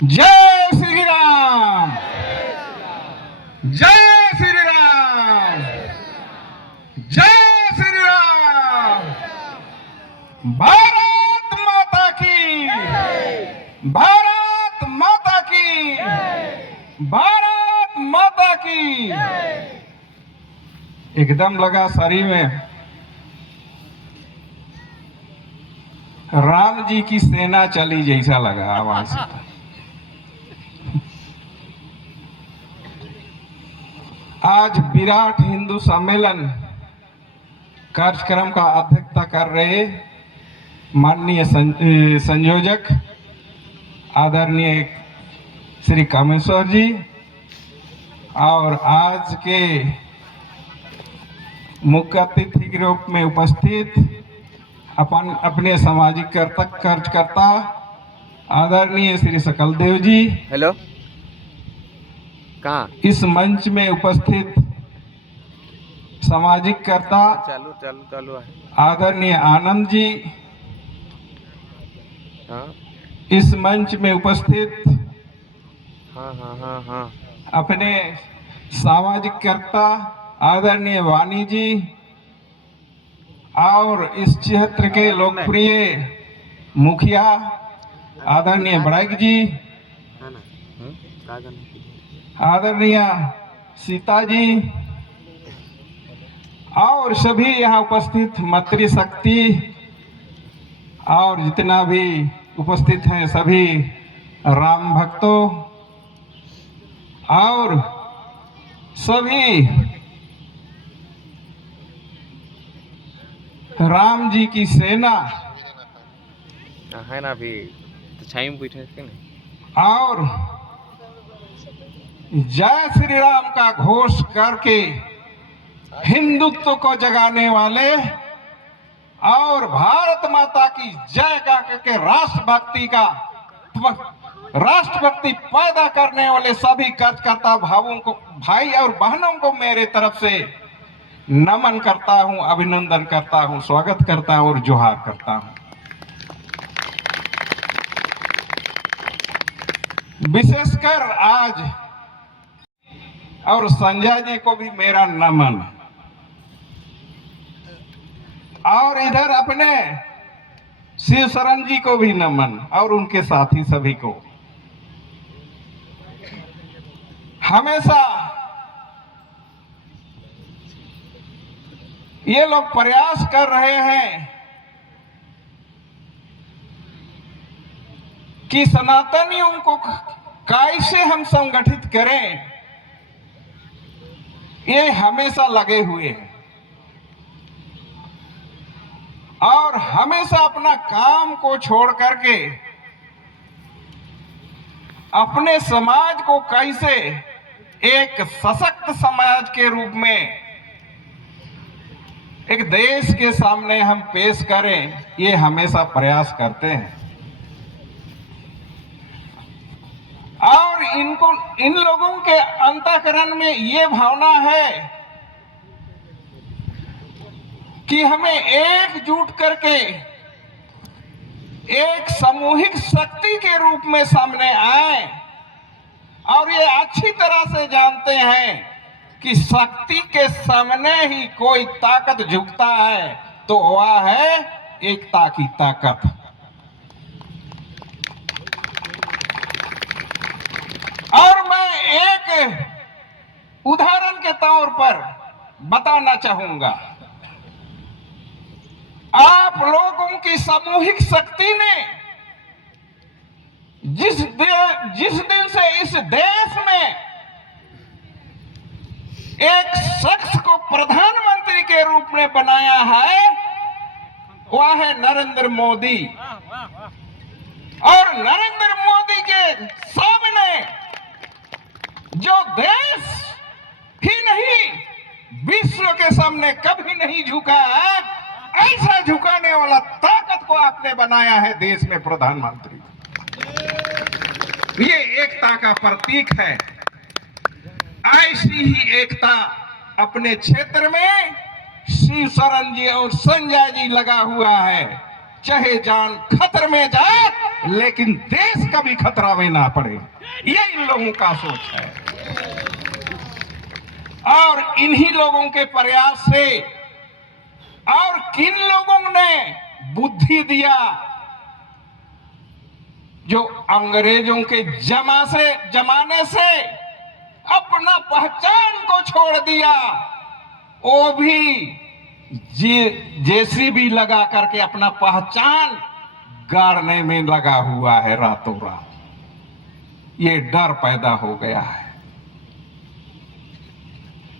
जय श्री राम, जय श्री राम, जय श्री राम। भारत माता की, भारत माता की, भारत माता की। एकदम लगा शरीर में राम जी की सेना चली जैसा लगा आवाज से। आज विराट हिंदू सम्मेलन कार्यक्रम का अध्यक्षता कर रहे माननीय संयोजक आदरणीय श्री कामेश्वर जी और आज के मुख्य अतिथि के रूप में उपस्थित अपने सामाजिक कार्यकर्ता आदरणीय श्री सकलदेव जी। हेलो, कहाँ? इस मंच में उपस्थित सामाजिक कर्ता चालू है। आदरणीय आनंद जी। हाँ इस मंच में उपस्थित हाँ अपने सामाजिक कर्ता आदरणीय वाणी जी और इस क्षेत्र के लोकप्रिय मुखिया आदरणीय बड़ैक जी, आदरणीय सीता जी और सभी यहाँ उपस्थित मातृशक्ति और जितना भी उपस्थित हैं सभी राम भक्तों और सभी राम जी की सेना है ना। अभी तो छाई में बैठे थे ना। और जय श्री राम का घोष करके हिंदुत्व को जगाने वाले और भारत माता की जय गा करके राष्ट्रभक्ति पैदा करने वाले सभी कार्यकर्ता भावों को, भाई और बहनों को मेरे तरफ से नमन करता हूं, अभिनंदन करता हूं, स्वागत करता हूं और जोहार करता हूं। विशेषकर आज और संजय जी को भी मेरा नमन और इधर अपने शिव शरण जी को भी नमन और उनके साथी सभी को। हमेशा ये लोग प्रयास कर रहे हैं कि सनातनियों को कैसे हम संगठित करें, ये हमेशा लगे हुए हैं और हमेशा अपना काम को छोड़ करके अपने समाज को कैसे एक सशक्त समाज के रूप में एक देश के सामने हम पेश करें, ये हमेशा प्रयास करते हैं। और इन लोगों के अंतःकरण में ये भावना है कि हमें एकजुट करके एक सामूहिक शक्ति के रूप में सामने आए और ये अच्छी तरह से जानते हैं कि शक्ति के सामने ही कोई ताकत झुकता है तो वह है एकता की ताकत। और मैं एक उदाहरण के तौर पर बताना चाहूंगा, आप लोगों की सामूहिक शक्ति ने जिस दिन से इस देश में एक शख्स को प्रधानमंत्री के रूप में बनाया है, वह है नरेंद्र मोदी। और नरेंद्र मोदी के सामने जो देश ही नहीं विश्व के सामने कभी नहीं झुका है, ऐसा झुकाने वाला ताकत को आपने बनाया है देश में प्रधानमंत्री। ये एकता का प्रतीक है। ऐसी ही एकता अपने क्षेत्र में शिव शरण जी और संजय जी लगा हुआ है। चाहे जान खतरे में जाए लेकिन देश का भी खतरा में ना पड़े, ये इन लोगों का सोच है। और इन्हीं लोगों के प्रयास से और किन लोगों ने बुद्धि दिया, जो अंग्रेजों के जमाने से अपना पहचान को छोड़ दिया, वो भी जेसीबी लगा करके अपना पहचान गाड़ने में लगा हुआ है रातों रात। ये डर पैदा हो गया है।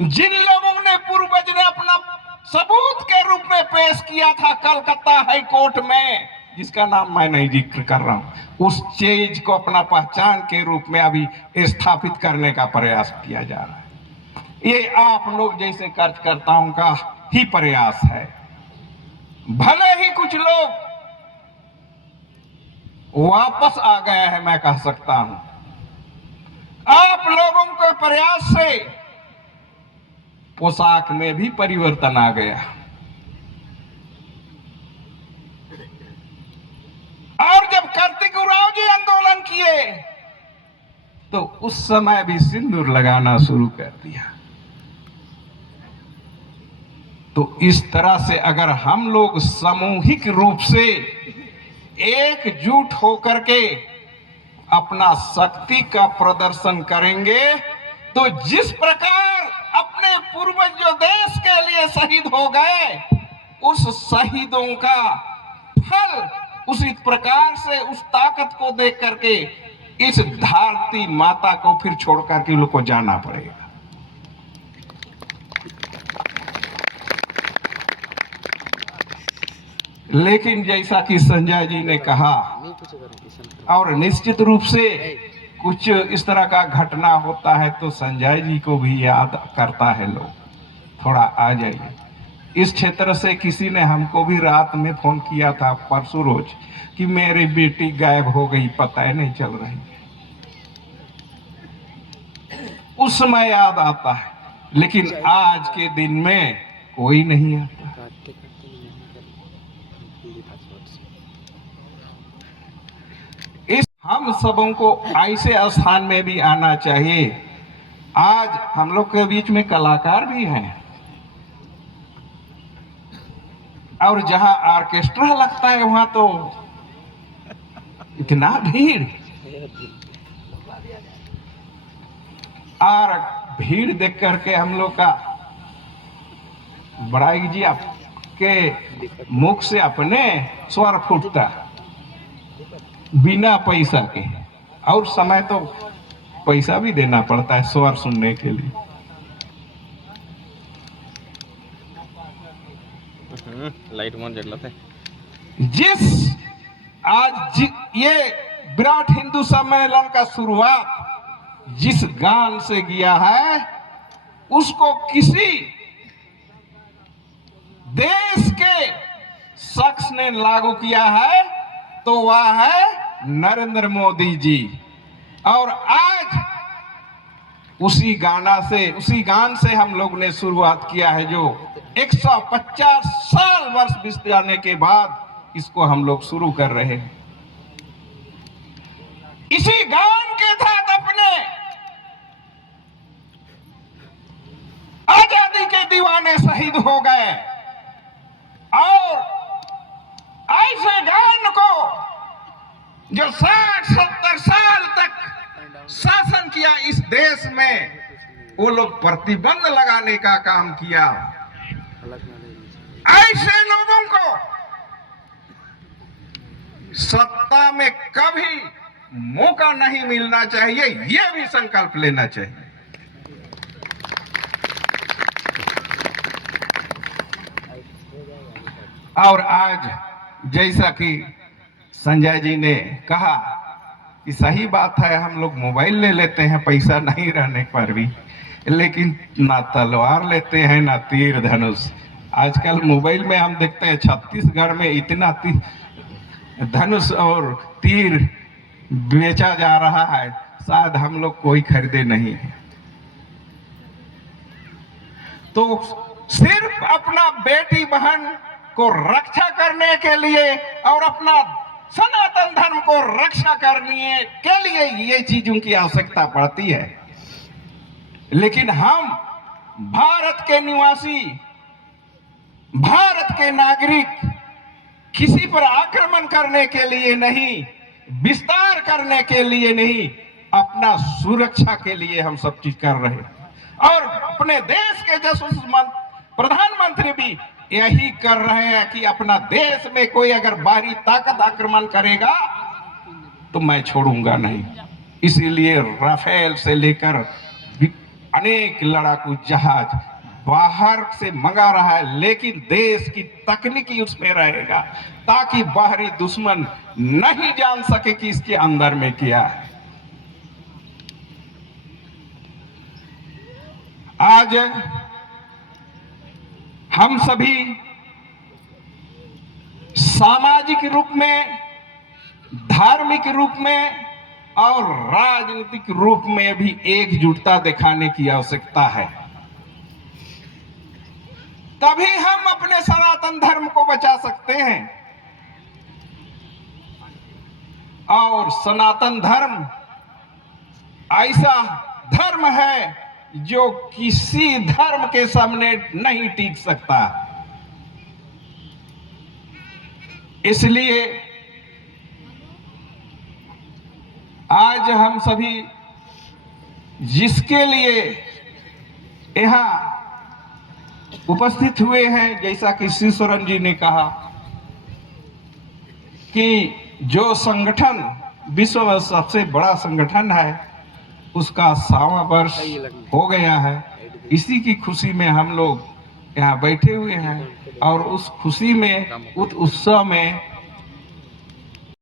जिन लोगों ने पूर्वज ने अपना सबूत के रूप में पेश किया था कलकत्ता हाई कोर्ट में, जिसका नाम मैं नहीं जिक्र कर रहा हूं, उस चीज को अपना पहचान के रूप में अभी स्थापित करने का प्रयास किया जा रहा है। ये आप लोग जैसे कार्यकर्ताओं का ही प्रयास है। भले ही कुछ लोग वापस आ गए हैं, मैं कह सकता हूं, आप लोगों के प्रयास से पोशाक में भी परिवर्तन आ गया। और जब कार्तिक उरांव जी आंदोलन किए तो उस समय भी सिंदूर लगाना शुरू कर दिया। तो इस तरह से अगर हम लोग सामूहिक रूप से एकजुट होकर के अपना शक्ति का प्रदर्शन करेंगे, तो जिस प्रकार अपने पूर्वज जो देश के लिए शहीद हो गए, उस शहीदों का फल उसी प्रकार से उस ताकत को देख करके इस धरती माता को फिर छोड़ करके लोग को जाना पड़ेगा। लेकिन जैसा कि संजय जी ने कहा, और निश्चित रूप से कुछ इस तरह का घटना होता है तो संजय जी को भी याद करता है लोग, थोड़ा आ जाइए। इस क्षेत्र से किसी ने हमको भी रात में फोन किया था परसों रोज कि मेरी बेटी गायब हो गई, पता ही नहीं चल रही है। उस समय याद आता है, लेकिन आज के दिन में कोई नहीं आता। इस हम सबों को ऐसे स्थान में भी आना चाहिए। आज हम लोग के बीच में कलाकार भी हैं, और जहां ऑर्केस्ट्रा लगता है वहां तो इतना भीड़, और भीड़ देख करके हम लोग का बड़ाई जी आपके मुख से अपने स्वर फूटता बिना पैसा के, और समय तो पैसा भी देना पड़ता है स्वर सुनने के लिए। लाइट मन जगलत है। जिस आज ये विराट हिंदू सम्मेलन का शुरुआत जिस गान से किया है, उसको किसी देश के शख्स ने लागू किया है तो वह है नरेंद्र मोदी जी। और आज उसी गान से हम लोग ने शुरुआत किया है, जो 150 साल वर्ष बीत जाने के बाद इसको हम लोग शुरू कर रहे हैं। इसी गान के तहत अपने आजादी के दीवाने शहीद हो गए, और ऐसे गान को जो 60-70 साल तक शासन किया इस देश में, वो लोग प्रतिबंध लगाने का काम किया। ऐसे लोगों को सत्ता में कभी मौका नहीं मिलना चाहिए, ये भी संकल्प लेना चाहिए। और आज जैसा कि संजय जी ने कहा कि सही बात है, हम लोग मोबाइल ले लेते हैं पैसा नहीं रहने पर भी, लेकिन ना तलवार लेते हैं ना तीर धनुष। आजकल मोबाइल में हम देखते हैं छत्तीसगढ़ में इतना धनुष और तीर बेचा जा रहा है, शायद हम लोग कोई खरीदे नहीं है। तो सिर्फ अपना बेटी बहन को रक्षा करने के लिए और अपना सनातन सनातन धर्म को रक्षा करने के लिए ये चीजों की आवश्यकता पड़ती है। लेकिन हम भारत के निवासी, भारत के नागरिक किसी पर आक्रमण करने के लिए नहीं, विस्तार करने के लिए नहीं, अपना सुरक्षा के लिए हम सब चीज कर रहे हैं। और अपने देश के जासूस प्रधानमंत्री भी यही कर रहे हैं कि अपना देश में कोई अगर बाहरी ताकत आक्रमण करेगा तो मैं छोड़ूंगा नहीं। इसीलिए राफेल से लेकर अनेक लड़ाकू जहाज बाहर से मंगा रहा है, लेकिन देश की तकनीकी उसमें रहेगा ताकि बाहरी दुश्मन नहीं जान सके कि इसके अंदर में क्या है। आज हम सभी सामाजिक रूप में, धार्मिक रूप में और राजनीतिक रूप में भी एकजुटता दिखाने की आवश्यकता है। तभी हम अपने सनातन धर्म को बचा सकते हैं। और सनातन धर्म ऐसा धर्म है जो किसी धर्म के सामने नहीं टिक सकता। इसलिए आज हम सभी जिसके लिए यहाँ उपस्थित हुए हैं, जैसा कि शिवशरण जी ने कहा कि जो संगठन विश्व में सबसे बड़ा संगठन है उसका 100वां वर्ष हो गया है। इसी की खुशी में हम लोग यहाँ बैठे हुए हैं और उस खुशी में, उस उत्सव में